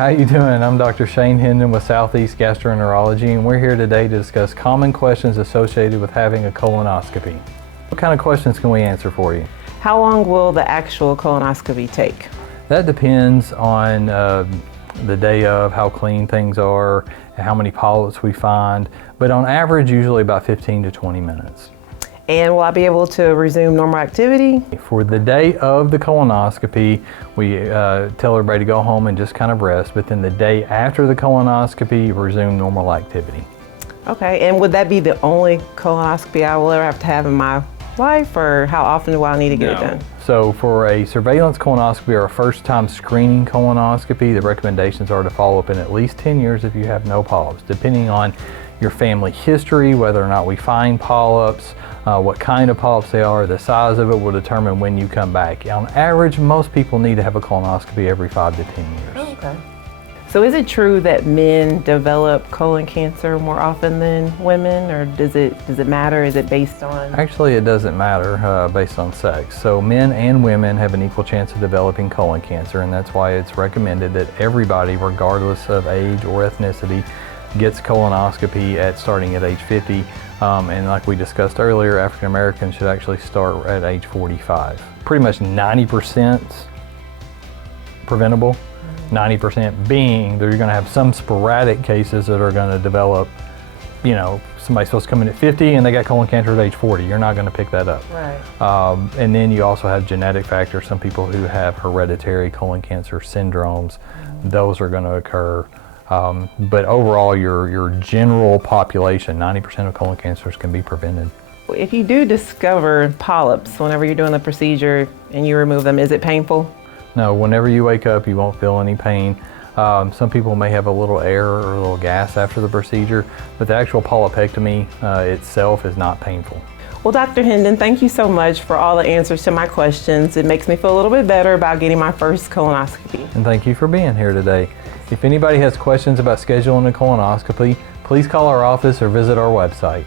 How you doing? I'm Dr. Hendon with Southeast Gastroenterology, and we're here today to discuss common questions associated with having a colonoscopy. What kind of questions can we answer for you? How long will the actual colonoscopy take? That depends on the day of, how clean things are, and how many polyps we find, but on average usually about 15 to 20 minutes. And will I be able to resume normal activity? For the day of the colonoscopy, we tell everybody to go home and just kind of rest, but then the day after the colonoscopy, resume normal activity. Okay, and would that be the only colonoscopy I will ever have to have in my life, or how often do I need to get it done? So for a surveillance colonoscopy or a first-time screening colonoscopy, the recommendations are to follow up in at least 10 years if you have no polyps, depending on your family history, whether or not we find polyps, what kind of polyps they are, the size of it will determine when you come back. On average, most people need to have a colonoscopy every 5 to 10 years. Oh, okay. So is it true that men develop colon cancer more often than women, or does it matter? Is it based on? Actually, it doesn't matter based on sex. So men and women have an equal chance of developing colon cancer, and that's why it's recommended that everybody, regardless of age or ethnicity, gets colonoscopy starting at age 50. And like we discussed earlier, African Americans should actually start at age 45. Pretty much 90% preventable, 90% being that you're going to have some sporadic cases that are going to develop, you know, somebody's supposed to come in at 50 and they got colon cancer at age 40. You're not going to pick that up. Right. And then you also have genetic factors. Some people who have hereditary colon cancer syndromes, those are going to occur. But overall, your general population, 90% of colon cancers can be prevented. If you do discover polyps whenever you're doing the procedure and you remove them, is it painful? No, whenever you wake up, you won't feel any pain. Some people may have a little air or a little gas after the procedure, but the actual polypectomy itself is not painful. Well, Dr. Hendon, thank you so much for all the answers to my questions. It makes me feel a little bit better about getting my first colonoscopy. And thank you for being here today. If anybody has questions about scheduling a colonoscopy, please call our office or visit our website.